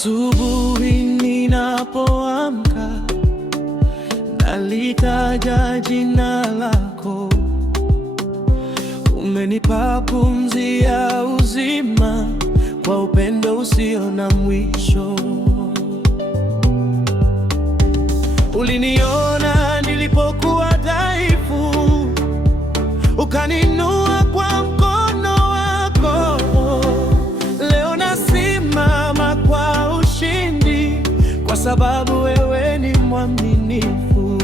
Asubuhi ninapoamka, nalitaja jina lako. Umenipa pumzi ya uzima, kwa upendo usio na mwisho. Uliniona nilipokuwa dhaifu, ukaninua kwa mkono wako. Leo nasimama kwa ushindi, kwa sababu wewe ni mwaminifu.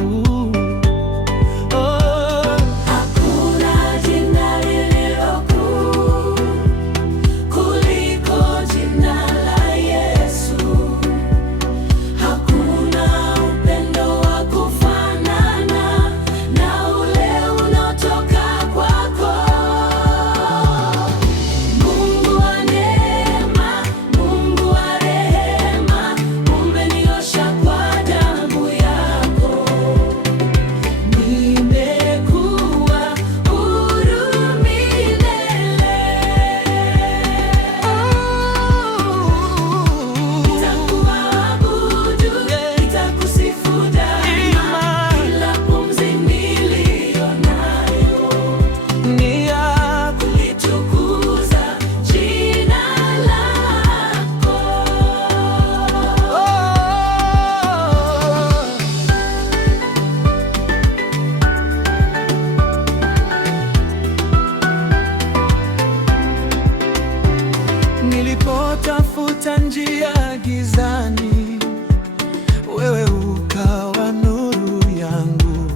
Nilipotafuta njia gizani, wewe ukawa nuru yangu.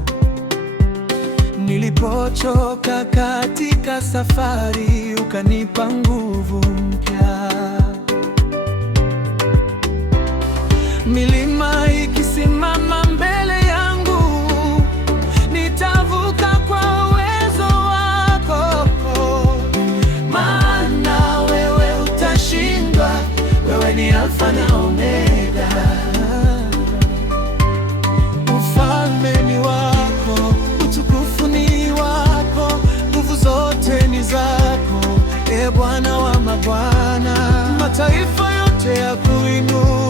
Nilipochoka katika safari, ukanipa nguvu mpya. Milima ikisimama mbele yangu, nitavuka kwa uwezo wako. Maana wewe utashindwa, wewe ni Alfa na Omega. Ufalme ni wako, utukufu ni wako, nguvu zote ni zako, Ee Bwana wa mabwana. Mataifa yote yakuinue,